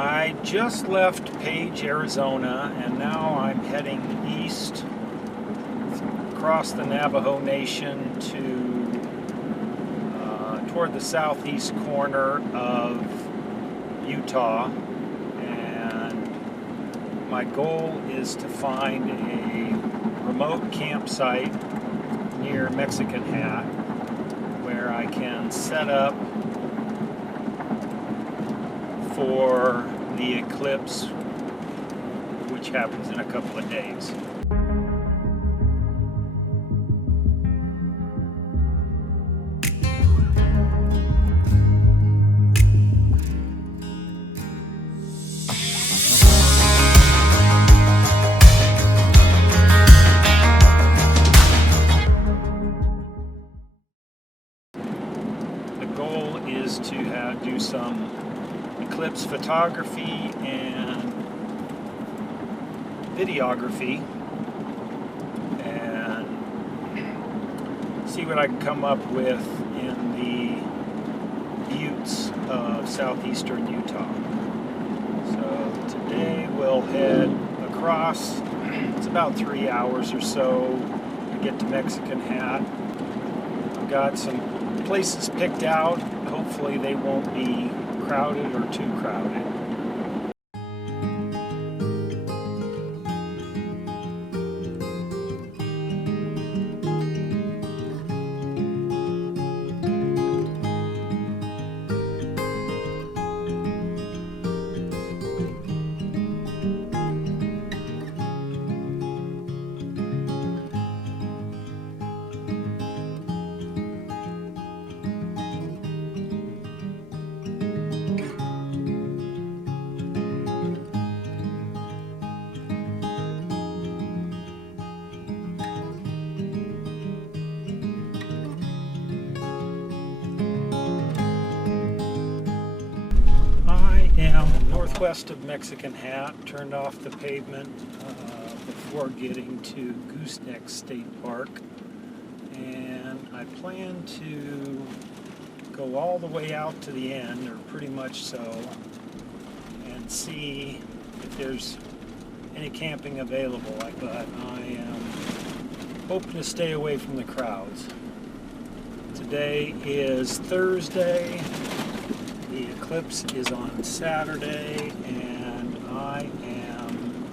I just left Page, Arizona, and now I'm heading east across the Navajo Nation to toward the southeast corner of Utah, and my goal is to find a remote campsite near Mexican Hat where I can set up for the eclipse, which happens in a couple of days. The goal is to do some eclipse photography and videography and see what I can come up with in the buttes of southeastern Utah. So today we'll head across. It's about 3 hours or so to get to Mexican Hat. I've got some places picked out. Hopefully they won't be crowded or too crowded. Northwest of Mexican Hat, turned off the pavement before getting to Gooseneck State Park, and I plan to go all the way out to the end, or pretty much so, and see if there's any camping available. But I am hoping to stay away from the crowds. Today is Thursday. The eclipse is on Saturday, and I am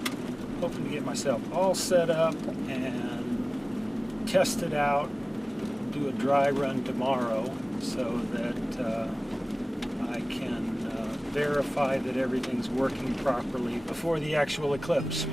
hoping to get myself all set up and test it out, do a dry run tomorrow so that I can verify that everything's working properly before the actual eclipse.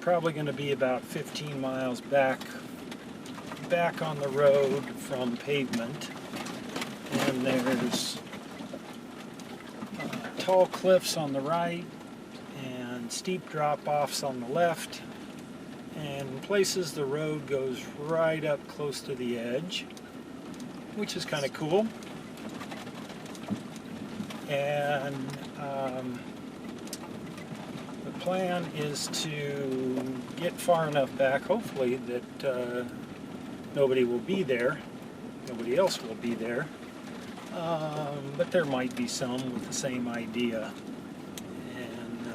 Probably going to be about 15 miles back on the road from pavement, and there's tall cliffs on the right and steep drop-offs on the left, and in places the road goes right up close to the edge, which is kind of cool. And the plan is to get far enough back, hopefully, that nobody else will be there, but there might be some with the same idea. And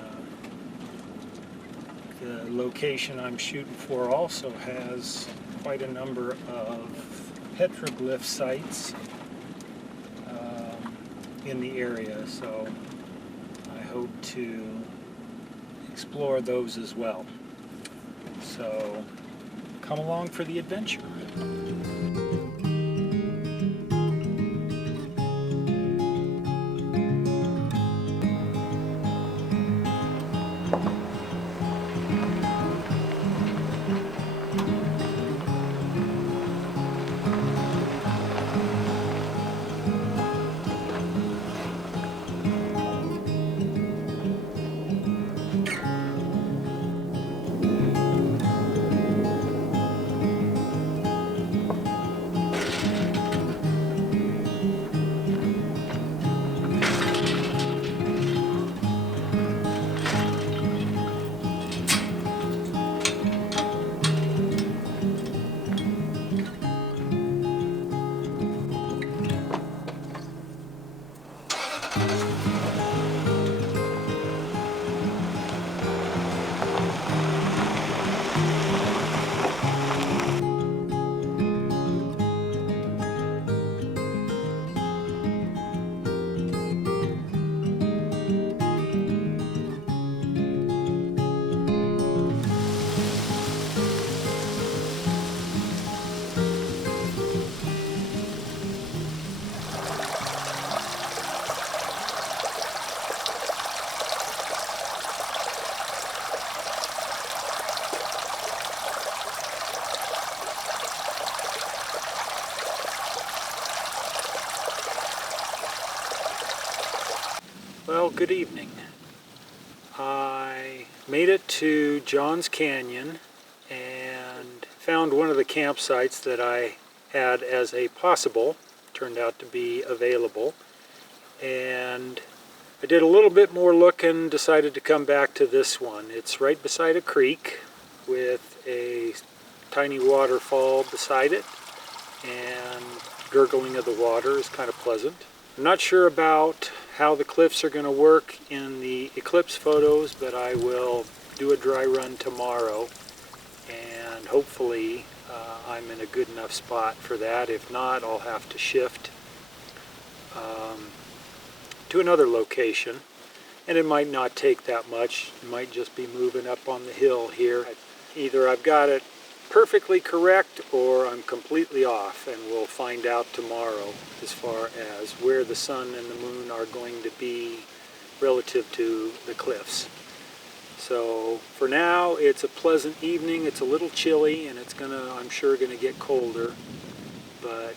the location I'm shooting for also has quite a number of petroglyph sites in the area, so I hope to explore those as well. So come along for the adventure. Well, good evening. I made it to Johns Canyon and found one of the campsites that I had as a possible, turned out to be available. And I did a little bit more looking, decided to come back to this one. It's right beside a creek with a tiny waterfall beside it, and gurgling of the water is kind of pleasant. I'm not sure about how the cliffs are going to work in the Eclipse photos, but I will do a dry run tomorrow, and hopefully I'm in a good enough spot for that. If not, I'll have to shift to another location, and it might not take that much. It might just be moving up on the hill here. Either I've got it perfectly correct or I'm completely off, and we'll find out tomorrow as far as where the sun and the moon are going to be relative to the cliffs. So for now, it's a pleasant evening. It's a little chilly, and it's I'm sure gonna get colder, but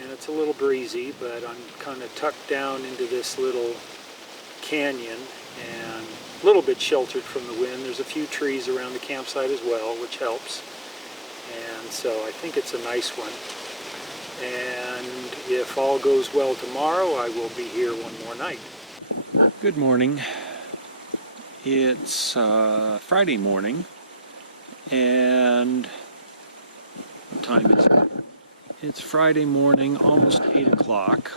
and it's a little breezy, but I'm kind of tucked down into this little canyon and a little bit sheltered from the wind. There's a few trees around the campsite as well, which helps. And so I think it's a nice one. And if all goes well tomorrow, I will be here one more night. Good morning. It's Friday morning, and what time is it? It's Friday morning, almost 8 o'clock,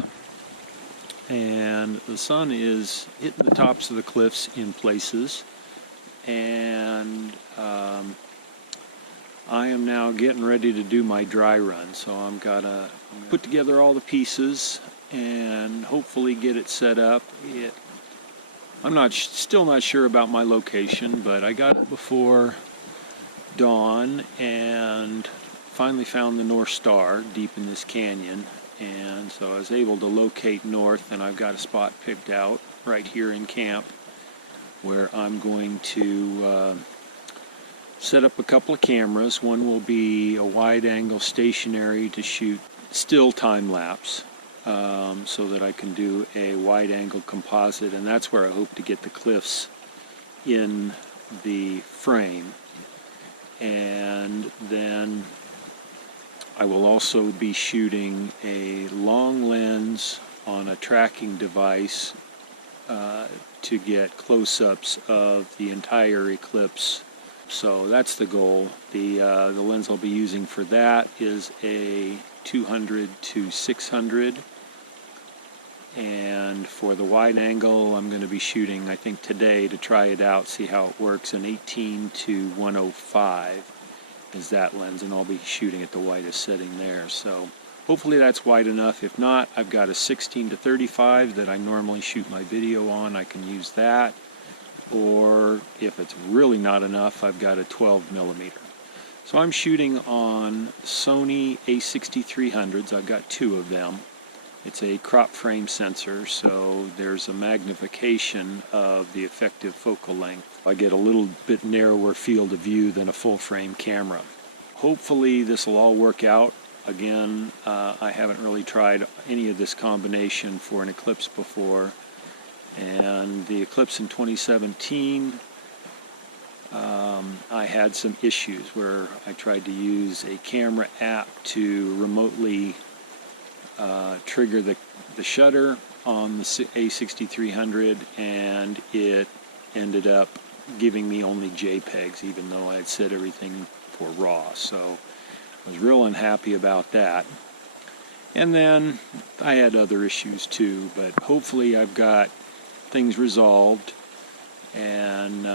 and the sun is hitting the tops of the cliffs in places, and I am now getting ready to do my dry run. So I'm gonna put together all the pieces and hopefully get it set up. I'm still not sure about my location, but I got it before dawn and finally found the North Star deep in this canyon, and so I was able to locate north, and I've got a spot picked out right here in camp where I'm going to set up a couple of cameras. One will be a wide-angle stationary to shoot still time-lapse, so that I can do a wide-angle composite, and that's where I hope to get the cliffs in the frame. And then I will also be shooting a long lens on a tracking device to get close-ups of the entire eclipse. So that's the goal. The lens I'll be using for that is a 200 to 600, and for the wide angle I'm going to be shooting, I think today, to try it out, see how it works, an 18 to 105 is that lens, and I'll be shooting at the widest setting there. So hopefully that's wide enough. If not, I've got a 16 to 35 that I normally shoot my video on. I can use that. Or if it's really not enough, I've got a 12 millimeter. So I'm shooting on Sony a6300s. I've got two of them. It's a crop frame sensor, so there's a magnification of the effective focal length. I get a little bit narrower field of view than a full frame camera. Hopefully this will all work out. Again, I haven't really tried any of this combination for an Eclipse before. And the Eclipse in 2017, I had some issues where I tried to use a camera app to remotely trigger the shutter on the A6300, and it ended up giving me only JPEGs, even though I had set everything for RAW. So I was real unhappy about that. And then I had other issues too, but hopefully I've got things resolved, and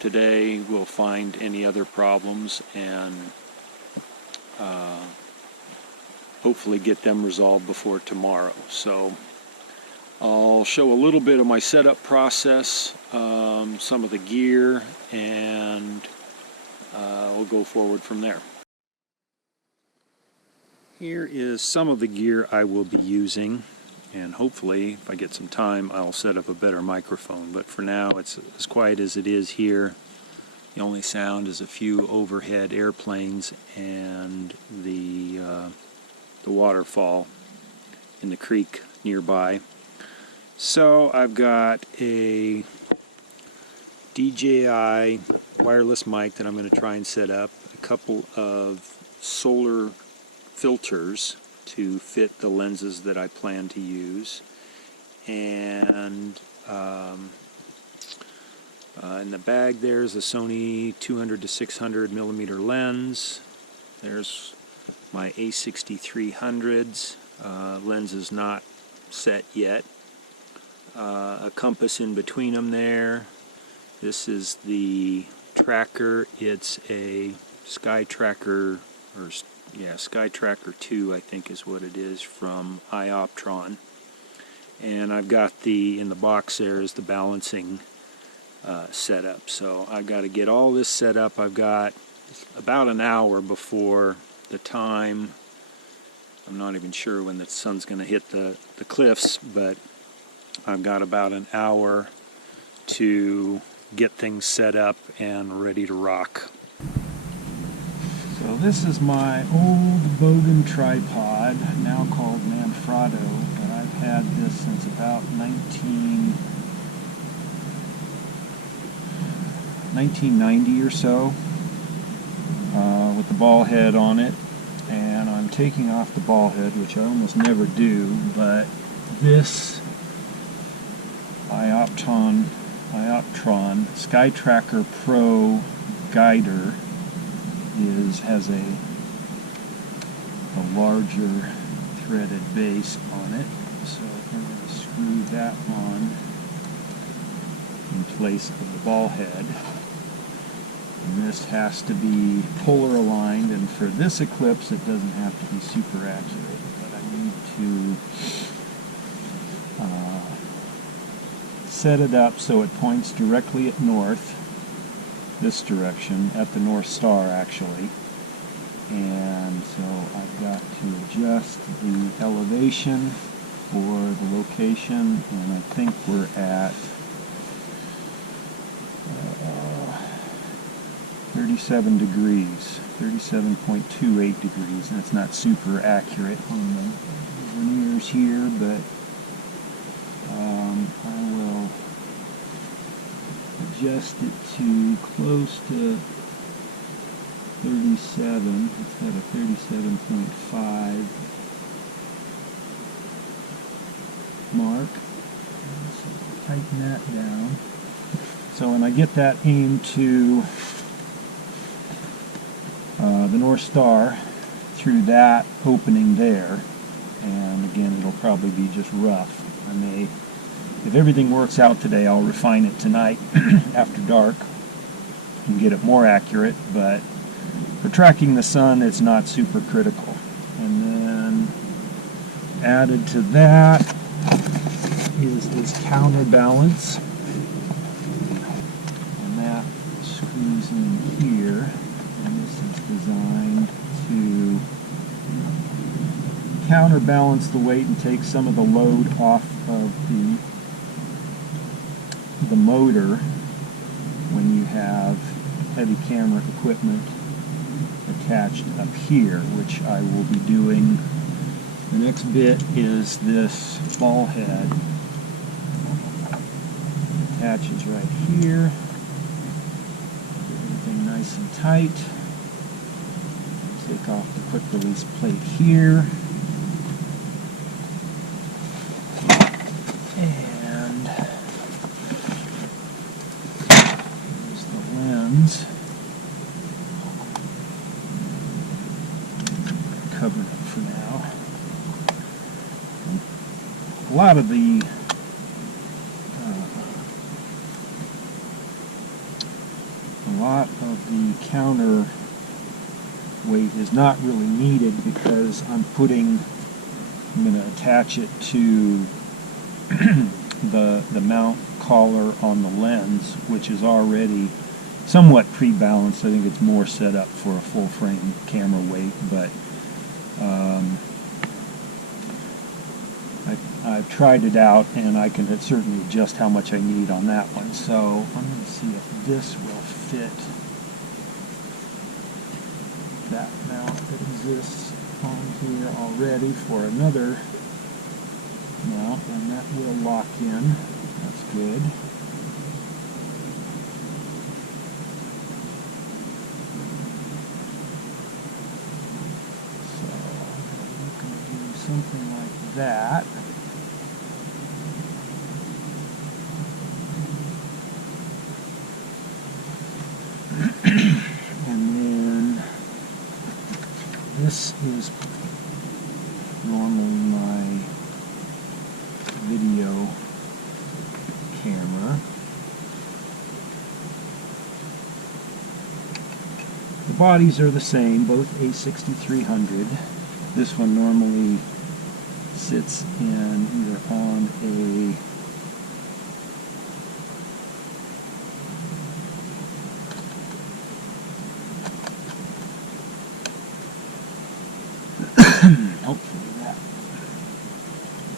today we'll find any other problems and hopefully get them resolved before tomorrow. So I'll show a little bit of my setup process, some of the gear, and we'll go forward from there. Here is some of the gear I will be using, and hopefully if I get some time I'll set up a better microphone, but for now it's as quiet as it is here. The only sound is a few overhead airplanes and the waterfall in the creek nearby. So I've got a DJI wireless mic that I'm going to try and set up, a couple of solar filters to fit the lenses that I plan to use, and in the bag there's a Sony 200 to 600 millimeter lens. There's my A6300s. Lens is not set yet. A compass in between them there. This is the tracker. It's a Sky Tracker, or Sky Tracker 2, I think is what it is, from Ioptron. And I've got in the box there is the balancing setup. So I've got to get all this set up. I've got about an hour before the time. I'm not even sure when the sun's going to hit the cliffs, but I've got about an hour to get things set up and ready to rock. So this is my old Bogan tripod, now called Manfrotto, but I've had this since about 1990 or so, with the ball head on it. And I'm taking off the ball head, which I almost never do, but this Ioptron Sky Tracker Pro guider has a larger threaded base on it, so I'm going to screw that on in place of the ball head. And this has to be polar aligned, and for this Eclipse it doesn't have to be super accurate, but I need to set it up so it points directly at north, this direction, at the North Star actually. And so I've got to adjust the elevation for the location, and I think we're at 37 degrees, 37.28 degrees. That's not super accurate on the verniers here, but I will adjust it to close to 37. Let's have a 37.5 mark. So tighten that down. So when I get that aimed to the North Star through that opening there, and again it'll probably be just rough. I may, if everything works out today, I'll refine it tonight after dark and get it more accurate, but for tracking the sun it's not super critical. And then added to that is this counterbalance, and that screws in here, and this is designed to counterbalance the weight and take some of the load off of the motor when you have heavy camera equipment attached up here, which I will be doing. The next bit is this ball head. It attaches right here. Get everything nice and tight. Take off the quick release plate here. And here's the lens. Cover it for now. A lot of the counter weight is not really needed because I'm going to attach it to the mount collar on the lens, which is already somewhat pre-balanced. I think it's more set up for a full frame camera weight, but I've tried it out and I can certainly adjust how much I need on that one. So I'm going to see if this will fit that mount that exists on here already for another Now, and that will lock in. That's good. So, we're going to do something like that. And then this is normally my video camera. The bodies are the same, both A6300. This one normally sits in either on a hopefully that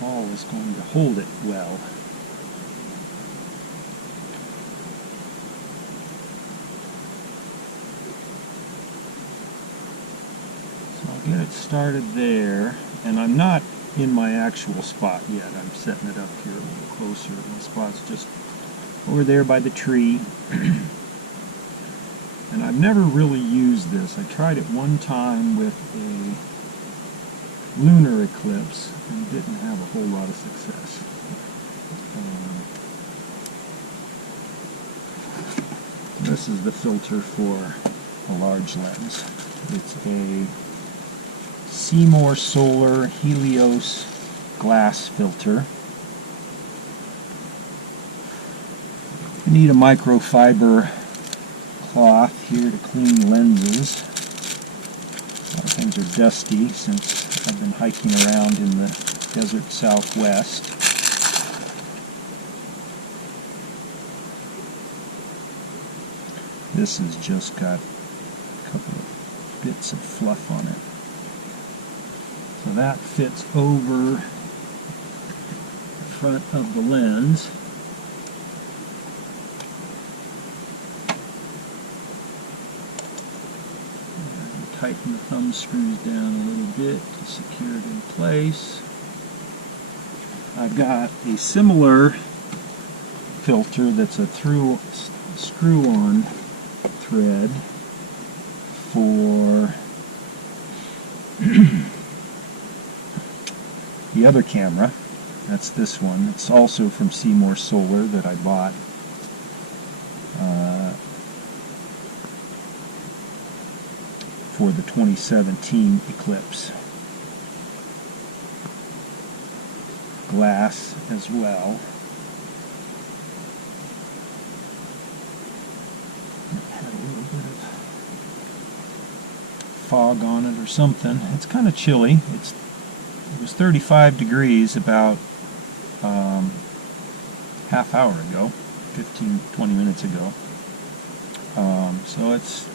ball is going to hold it well. So I'll get it started there, and I'm not in my actual spot yet. I'm setting it up here a little closer. My spot's just over there by the tree. And I've never really used this. I tried it one time with a lunar eclipse and didn't have a whole lot of success. This is the filter for a large lens. It's a Seymour Solar Helios glass filter. You need a microfiber cloth here to clean lenses. A lot of things are dusty since I've been hiking around in the desert southwest. This has just got a couple of bits of fluff on it. So that fits over the front of the lens. Tighten the thumb screws down a little bit to secure it in place. I've got a similar filter that's a screw-on thread for the other camera. That's this one. It's also from Seymour Solar that I bought for the 2017 Eclipse. Glass as well. It had a little bit of fog on it or something. It's kind of chilly. It was 35 degrees about half hour ago, 15-20 minutes ago. So it's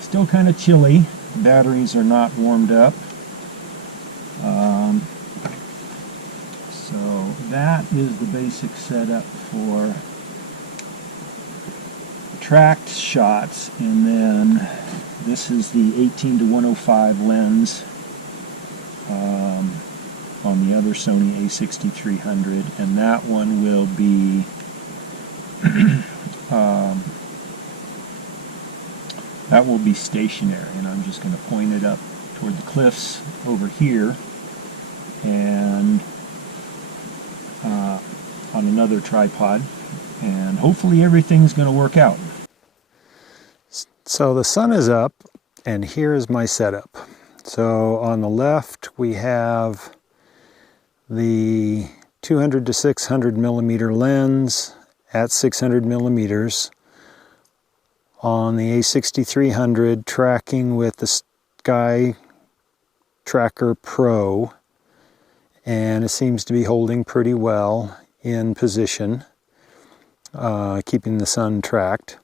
still kind of chilly. The batteries are not warmed up. So that is the basic setup for tracked shots, and then this is the 18-105 lens on the other Sony A6300, and that one will be that will be stationary, and I'm just going to point it up toward the cliffs over here and on another tripod, and hopefully everything's going to work out. So the sun is up, and here is my setup. So on the left we have the 200 to 600 millimeter lens at 600 millimeters on the A6300, tracking with the Sky Tracker Pro, and it seems to be holding pretty well in position, keeping the sun tracked.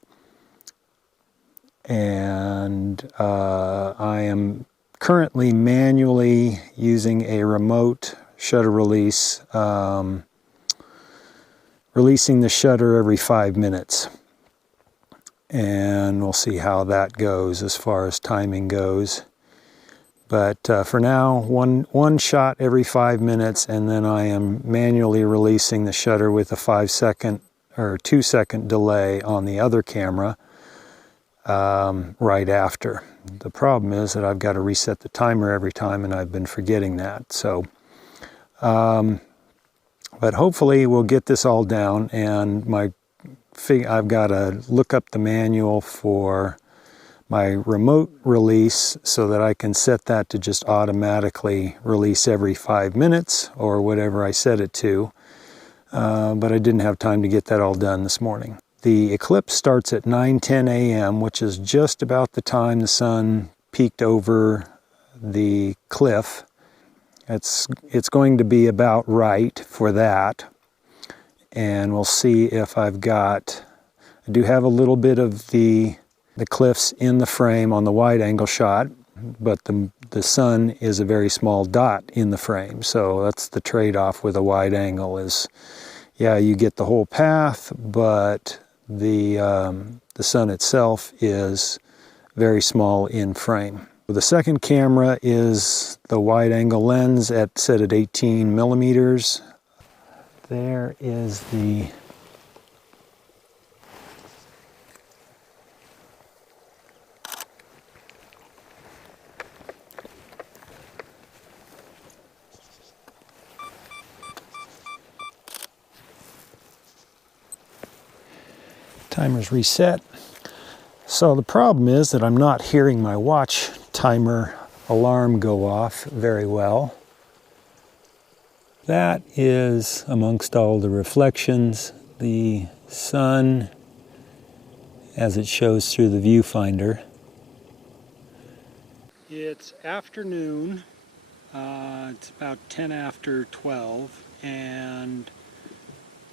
And I am currently manually using a remote shutter release, releasing the shutter every 5 minutes. And we'll see how that goes as far as timing goes. But for now, one shot every 5 minutes, and then I am manually releasing the shutter with a 5-second or 2-second delay on the other camera right after. The problem is that I've got to reset the timer every time, and I've been forgetting that. So, but hopefully we'll get this all down, and I've got to look up the manual for my remote release so that I can set that to just automatically release every 5 minutes or whatever I set it to. But I didn't have time to get that all done this morning. The eclipse starts at 9:10 a.m., which is just about the time the sun peeked over the cliff. It's going to be about right for that. And we'll see if I do have a little bit of the cliffs in the frame on the wide angle shot, but the sun is a very small dot in the frame. So that's the trade-off with a wide angle is, yeah, you get the whole path, but the sun itself is very small in frame. The second camera is the wide angle lens set at 18 millimeters. There is the timer's reset. So the problem is that I'm not hearing my watch timer alarm go off very well. That is, amongst all the reflections, the sun as it shows through the viewfinder. It's afternoon. It's about 10 after 12, and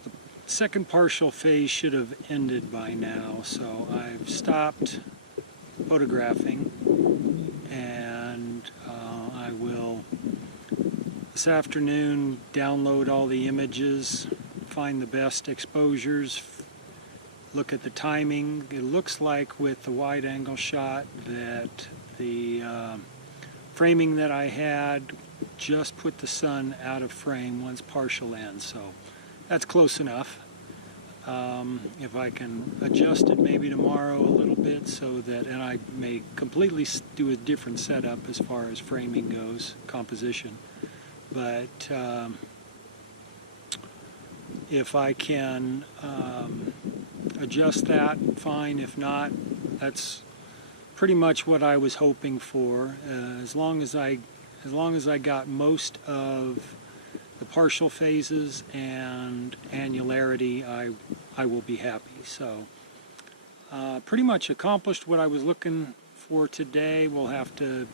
the second partial phase should have ended by now, so I've stopped photographing, and I will this afternoon download all the images, find the best exposures, look at the timing. It looks like with the wide angle shot that the framing that I had just put the sun out of frame once partial ends, so that's close enough. If I can adjust it maybe tomorrow a little bit so that, and I may completely do a different setup as far as framing goes, composition. But if I can adjust that, fine. If not, that's pretty much what I was hoping for. As long as I got most of the partial phases and annularity, I will be happy. So pretty much accomplished what I was looking for today. We'll have to,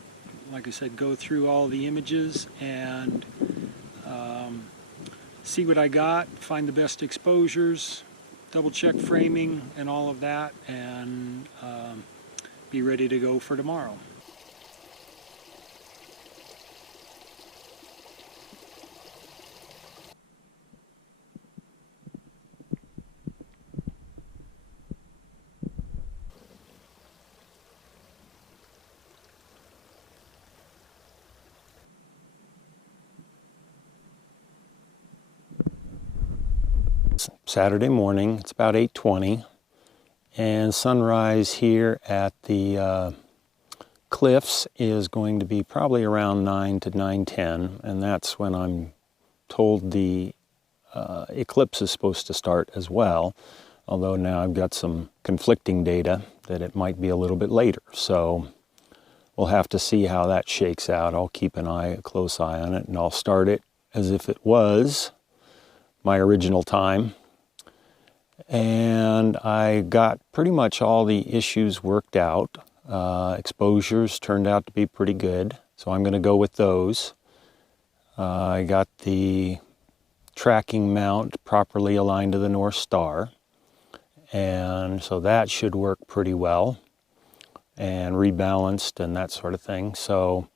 like I said, go through all the images and see what I got, find the best exposures, double check framing and all of that, and be ready to go for tomorrow. Saturday morning, it's about 8:20, and sunrise here at the cliffs is going to be probably around 9 to 9:10, and that's when I'm told the eclipse is supposed to start as well, although now I've got some conflicting data that it might be a little bit later, so we'll have to see how that shakes out. I'll keep a close eye on it, and I'll start it as if it was my original time. And I got pretty much all the issues worked out. Exposures turned out to be pretty good, so I'm going to go with those. I got the tracking mount properly aligned to the North Star, and so that should work pretty well, and rebalanced and that sort of thing. So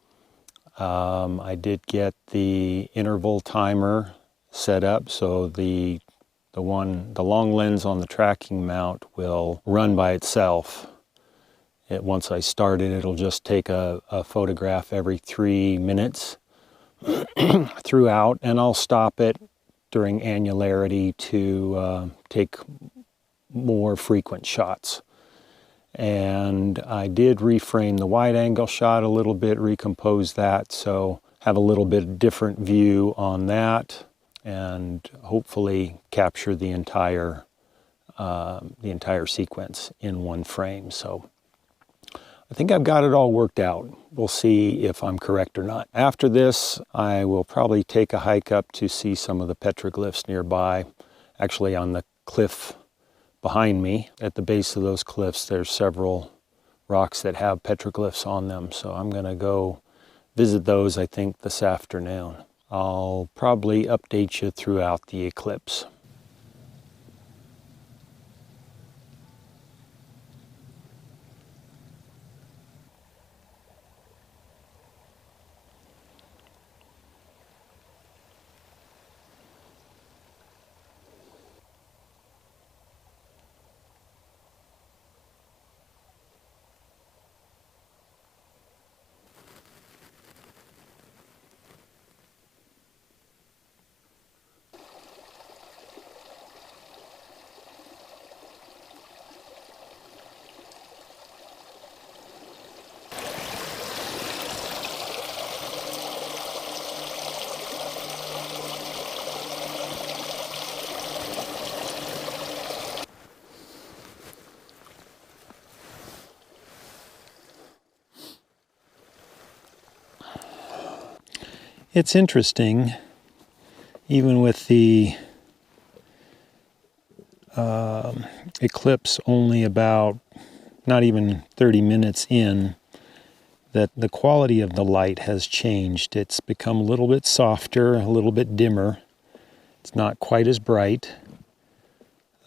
I did get the interval timer set up, so the long lens on the tracking mount will run by itself, Once I start it, it'll just take a photograph every 3 minutes throughout, and I'll stop it during annularity to take more frequent shots. And I did reframe the wide angle shot a little bit, recompose that, so have a little bit different view on that, and hopefully capture the entire sequence in one frame. So I think I've got it all worked out. We'll see if I'm correct or not. After this, I will probably take a hike up to see some of the petroglyphs nearby. Actually, on the cliff behind me, at the base of those cliffs, there's several rocks that have petroglyphs on them. So I'm going to go visit those, I think, this afternoon. I'll probably update you throughout the eclipse. It's interesting, even with the eclipse only about not even 30 minutes in, that the quality of the light has changed. It's become a little bit softer, a little bit dimmer. It's not quite as bright.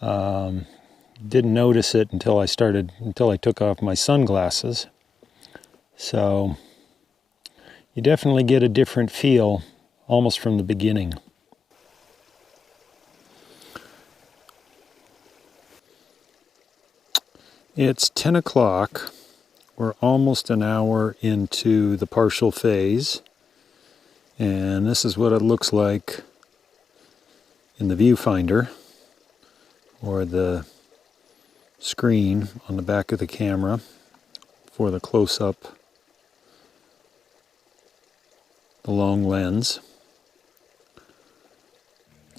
Didn't notice it until I took off my sunglasses. So you definitely get a different feel almost from the beginning. It's 10 o'clock. We're almost an hour into the partial phase. And this is what it looks like in the viewfinder, or the screen on the back of the camera for the close-up, the long lens.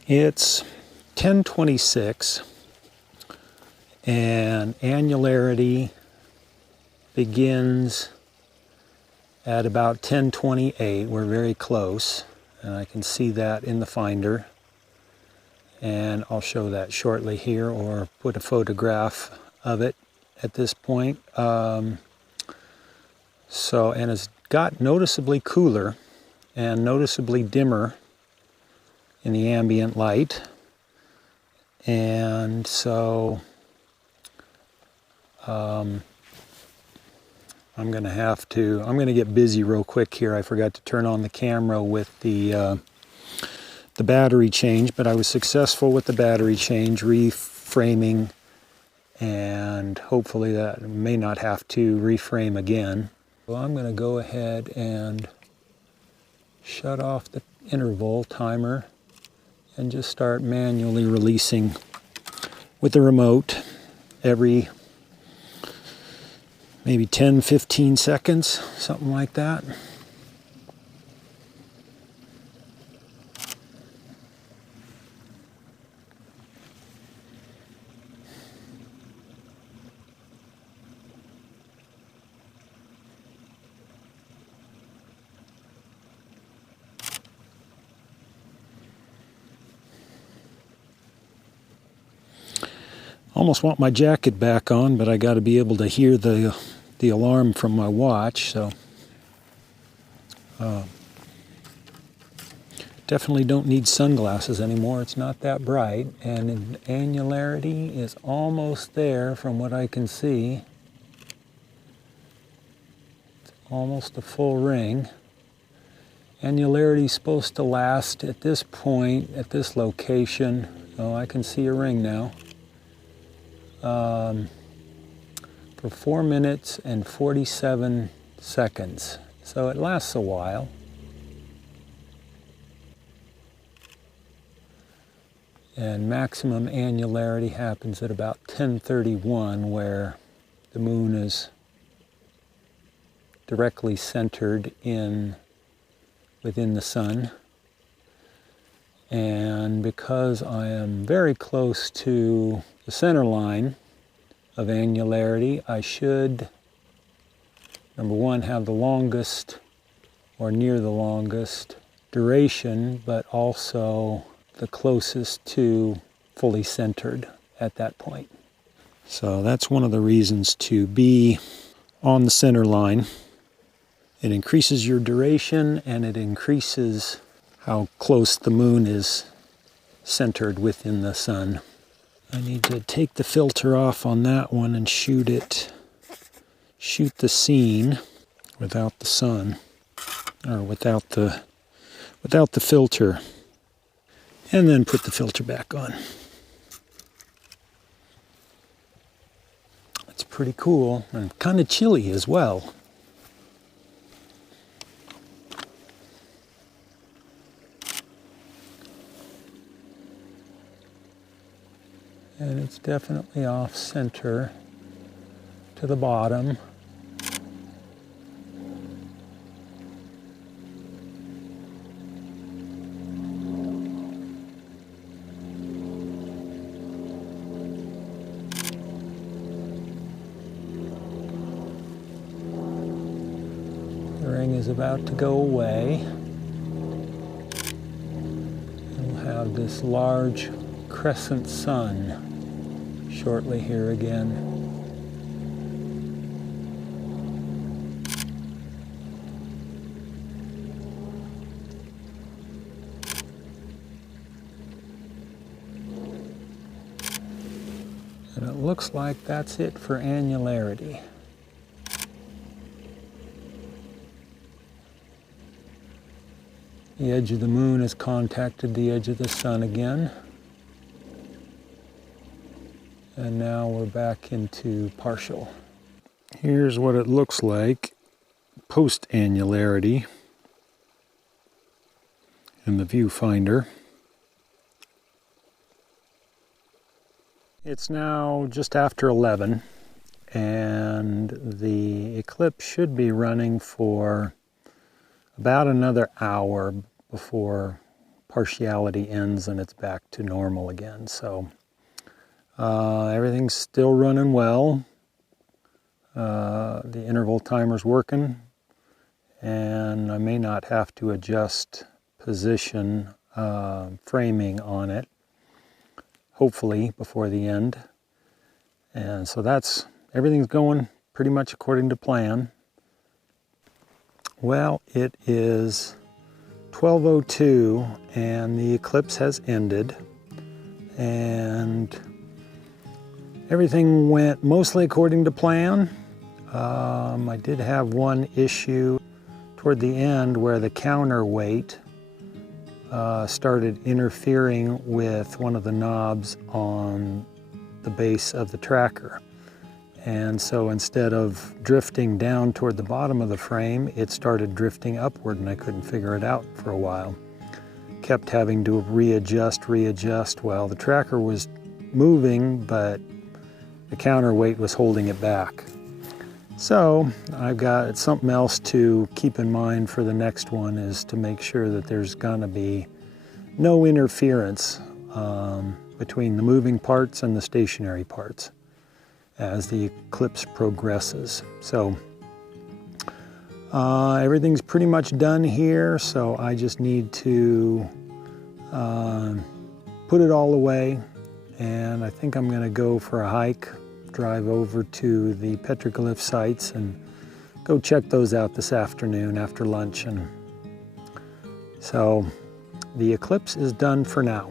It's 10:26 and annularity begins at about 10:28. We're very close, and I can see that in the finder, and I'll show that shortly here, or put a photograph of it at this point. And it's got noticeably cooler and noticeably dimmer in the ambient light, and so I'm going to get busy real quick here. I forgot to turn on the camera with the battery change, but I was successful with the battery change, reframing, and hopefully that may not have to reframe again. Well, I'm going to go ahead and shut off the interval timer and just start manually releasing with the remote every maybe 10-15 seconds, something like that. Almost want my jacket back on, but I got to be able to hear the alarm from my watch, so definitely don't need sunglasses anymore. It's not that bright, and annularity is almost there from what I can see. It's almost a full ring. Annularity is supposed to last at this point, at this location. Oh, I can see a ring now. for 4 minutes and 47 seconds. So it lasts a while. And maximum annularity happens at about 10:31, where the moon is directly centered within the sun. And because I am very close to the center line of annularity, I should, number one, have the longest or near the longest duration, but also the closest to fully centered at that point. So that's one of the reasons to be on the center line. It increases your duration and it increases how close the moon is centered within the sun. I need to take the filter off on that one and shoot the scene without the sun, or without the filter, and then put the filter back on. It's pretty cool and kind of chilly as well. And it's definitely off center to the bottom. The ring is about to go away. We'll have this large crescent sun shortly here again. And it looks like that's it for annularity. The edge of the moon has contacted the edge of the sun again. And now we're back into partial. Here's what it looks like post-annularity in the viewfinder. It's now just after 11, and the eclipse should be running for about another hour before partiality ends and it's back to normal again. So everything's still running well. The interval timer's working, and I may not have to adjust position framing on it, hopefully before the end. And so everything's going pretty much according to plan. Well, it is 12:02 and the eclipse has ended, and everything went mostly according to plan. I did have one issue toward the end where the counterweight started interfering with one of the knobs on the base of the tracker. And so instead of drifting down toward the bottom of the frame, it started drifting upward, and I couldn't figure it out for a while. Kept having to readjust. Well, the tracker was moving, but the counterweight was holding it back. So I've got something else to keep in mind for the next one, is to make sure that there's gonna be no interference between the moving parts and the stationary parts as the eclipse progresses. So everything's pretty much done here, so I just need to put it all away, and I think I'm gonna go for a hike, drive over to the petroglyph sites and go check those out this afternoon after lunch. And so the eclipse is done for now.